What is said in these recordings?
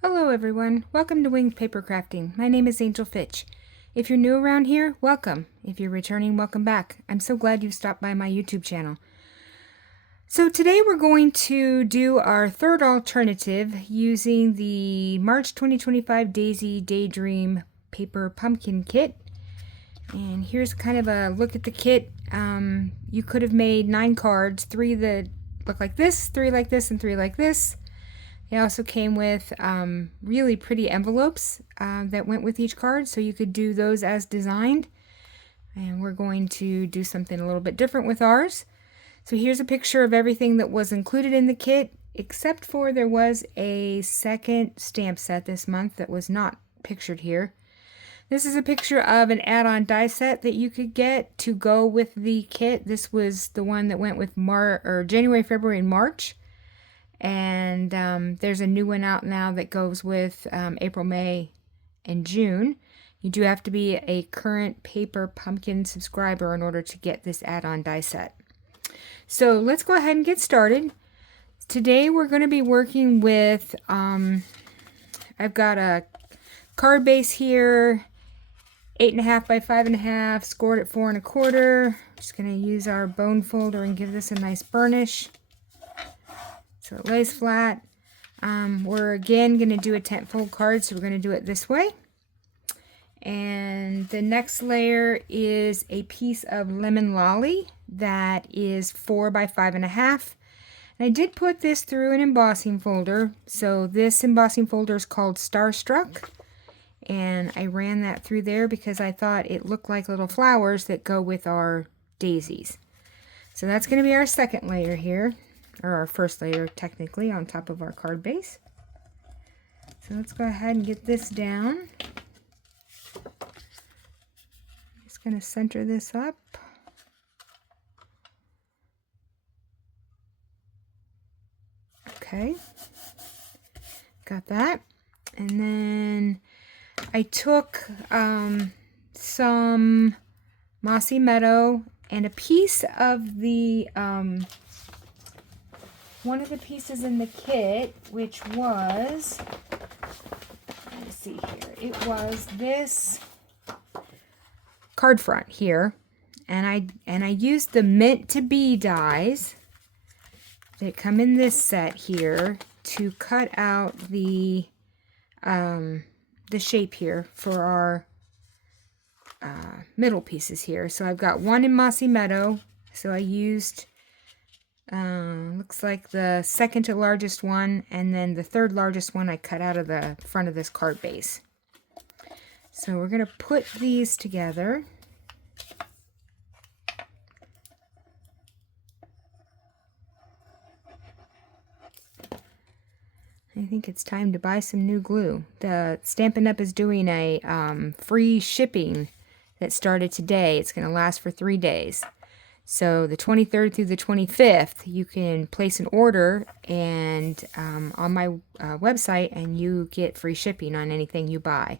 Hello everyone, welcome to Winged Paper Crafting. My name is Angel Fitch. If you're new around here, welcome. If you're returning, welcome back. I'm so glad you stopped by my YouTube channel. So today we're going to do our third alternative using the March 2025 Daisy Daydream Paper Pumpkin Kit. And here's kind of a look at the kit. You could have made 9 cards, 3 that look like this, 3 like this, and 3 like this. They also came with really pretty envelopes that went with each card, so you could do those as designed. And we're going to do something a little bit different with ours. So here's a picture of everything that was included in the kit, except for there was a second stamp set this month that was not pictured here. This is a picture of an add-on die set that you could get to go with the kit. This was the one that went with January, February, and March. And there's a new one out now that goes with April, May, and June. You do have to be a current Paper Pumpkin subscriber in order to get this add-on die set. So let's go ahead and get started. Today we're going to be working with, I've got a card base here, 8.5 by 5.5, scored at 4 1/4. Just going to use our bone folder and give this a nice burnish so it lays flat. We're again going to do a tent-fold card, so we're going to do it this way. And the next layer is a piece of lemon lolly that is 4 by 5.5. And I did put this through an embossing folder. So this embossing folder is called Starstruck. And I ran that through there because I thought it looked like little flowers that go with our daisies. So that's going to be our second layer here, or our first layer technically, on top of our card base. So let's go ahead and get this down. Just going to center this up. Okay, got that. And then I took some Mossy Meadow and a piece of the one of the pieces in the kit, which was, let me see here, it was this card front here, and I used the Mint to Be dies that come in this set here to cut out the shape here for our middle pieces here. So I've got one in Mossy Meadow, so I used looks like the second to largest one, and then the third largest one I cut out of the front of this card base. So we're going to put these together. I think it's time to buy some new glue. The Stampin' Up! Is doing a free shipping that started today. It's going to last for 3 days. So the 23rd through the 25th, you can place an order and on my website, and you get free shipping on anything you buy.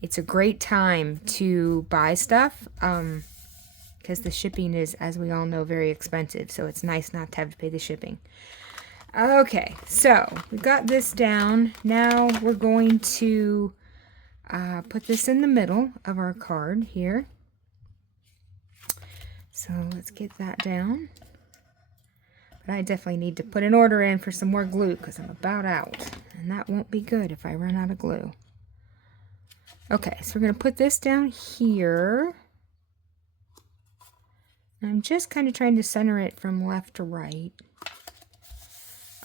It's a great time to buy stuff because the shipping is, as we all know, very expensive. So it's nice not to have to pay the shipping. Okay, so we've got this down. Now we're going to put this in the middle of our card here. So let's get that down. But I definitely need to put an order in for some more glue because I'm about out. And that won't be good if I run out of glue. Okay, so we're going to put this down here. I'm just kind of trying to center it from left to right.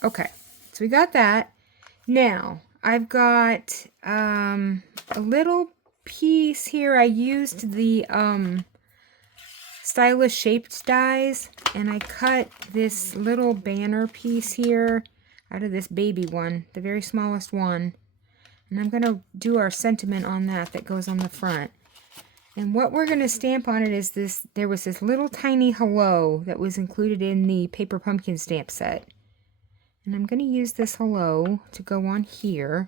Okay, so we got that. Now, I've got a little piece here. I used the Stylish Shaped dies, and I cut this little banner piece here out of this baby one, the very smallest one. And I'm going to do our sentiment on that goes on the front. And what we're going to stamp on it is this, there was this little tiny hello that was included in the Paper Pumpkin stamp set. And I'm going to use this hello to go on here.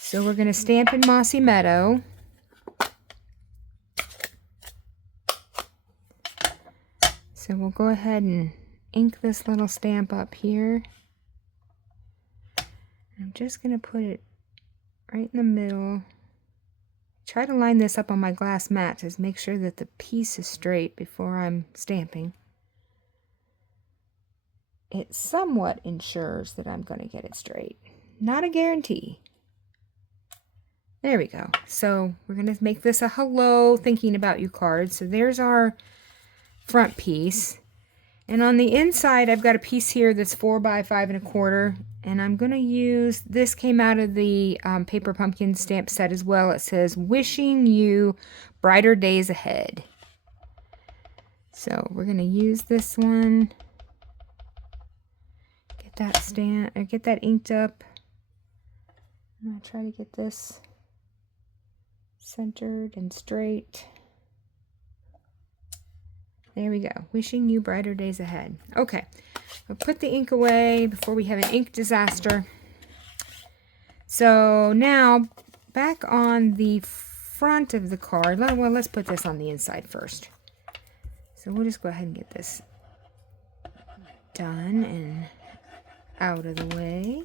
So we're going to stamp in Mossy Meadow. So we'll go ahead and ink this little stamp up here. I'm just going to put it right in the middle. Try to line this up on my glass mat to make sure that the piece is straight before I'm stamping. It somewhat ensures that I'm going to get it straight. Not a guarantee. There we go. So we're going to make this a hello thinking about you card. So there's our front piece. And on the inside, I've got a piece here that's 4 by 5 1/4. And I'm going to use, this came out of the Paper Pumpkin stamp set as well. It says, wishing you brighter days ahead. So we're going to use this one. Get that stamp, or get that inked up. I'm going to try to get this centered and straight. There we go. Wishing you brighter days ahead. Okay, we'll put the ink away before we have an ink disaster. So now, back on the front of the card, well, let's put this on the inside first. So we'll just go ahead and get this done and out of the way.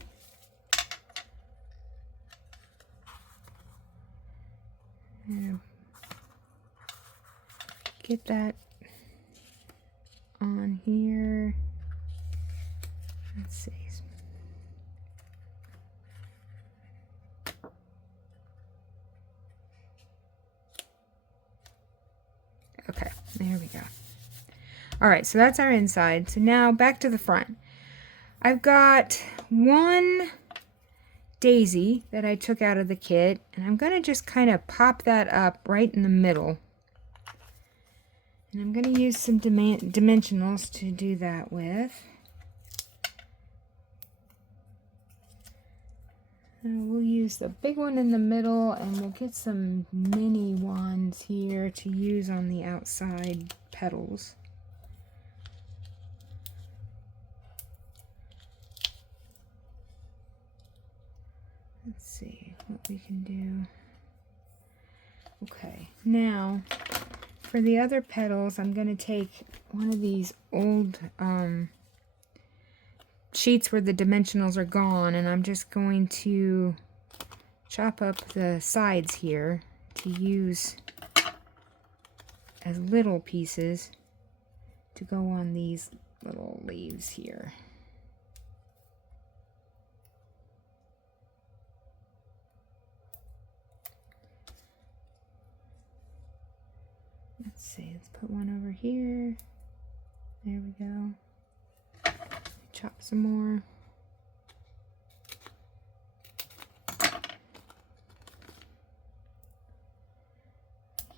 And get that on here. Let's see. Okay, there we go. All right, so that's our inside. So now back to the front. I've got one daisy that I took out of the kit, and I'm going to just kind of pop that up right in the middle. And I'm going to use some dimensionals to do that with. We'll use the big one in the middle, and we'll get some mini ones here to use on the outside petals. Let's see what we can do. Okay, now for the other petals, I'm going to take one of these old sheets where the dimensionals are gone, and I'm just going to chop up the sides here to use as little pieces to go on these little leaves here. Let's see, let's put one over here. There we go. Chop some more.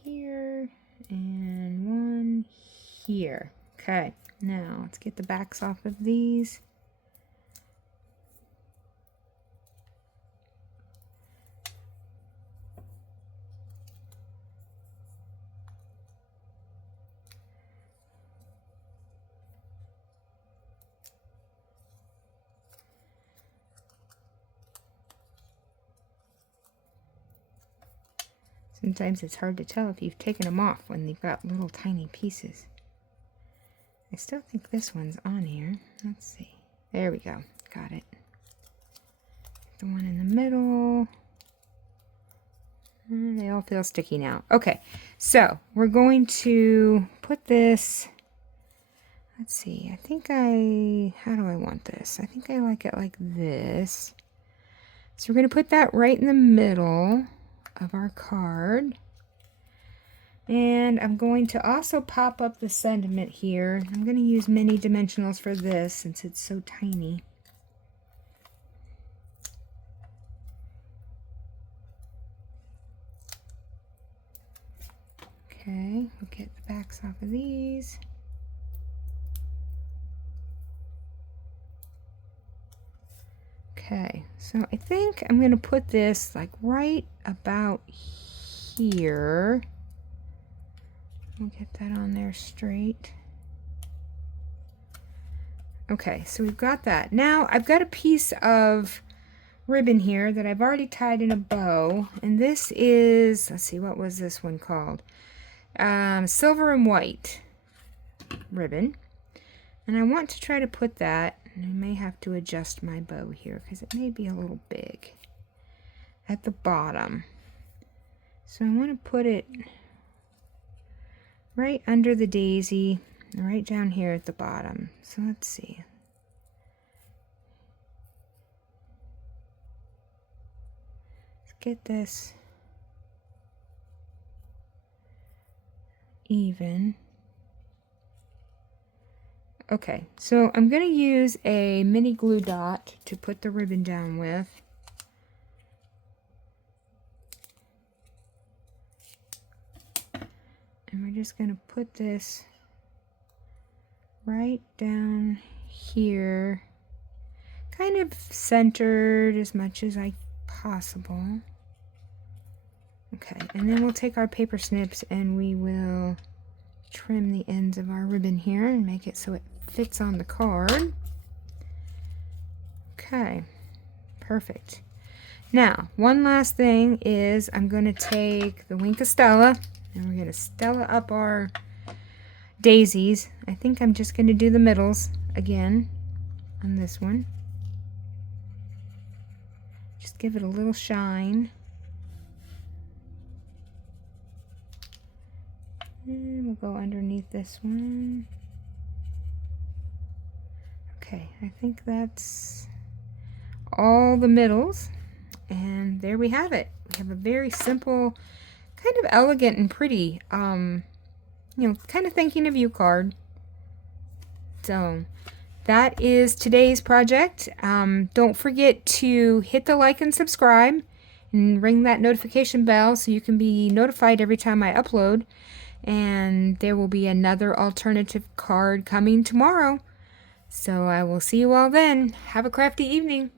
Here, and one here. Okay, now let's get the backs off of these. Sometimes it's hard to tell if you've taken them off when they've got little tiny pieces. I still think this one's on here. Let's see. There we go. Got it. The one in the middle. They all feel sticky now. Okay, so we're going to put this, let's see, how do I want this? I think I like it like this. So we're going to put that right in the middle of our card. And I'm going to also pop up the sentiment here. I'm going to use mini dimensionals for this since it's so tiny. Okay, we'll get the backs off of these. Okay, so I think I'm going to put this like right about here. We'll get that on there straight. Okay, so we've got that. Now I've got a piece of ribbon here that I've already tied in a bow, and this is, let's see, what was this one called? Silver and white ribbon. And I want to try to put that And I may have to adjust my bow here because it may be a little big at the bottom. So I want to put it right under the daisy, right down here at the bottom. So let's see. Let's get this even. Okay, so I'm going to use a mini glue dot to put the ribbon down with. And we're just going to put this right down here, kind of centered as much as possible. Okay, and then we'll take our paper snips and we will trim the ends of our ribbon here and make it so it fits on the card. Okay, perfect. Now, one last thing is I'm going to take the Wink of Stella and we're going to Stella up our daisies. I think I'm just going to do the middles again on this one. Just give it a little shine. And we'll go underneath this one. Okay, I think that's all the middles. And there we have it. We have a very simple, kind of elegant and pretty, you know, kind of thinking of you card. So that is today's project. Don't forget to hit the like and subscribe and ring that notification bell so you can be notified every time I upload. And there will be another alternative card coming tomorrow. So I will see you all then. Have a crafty evening.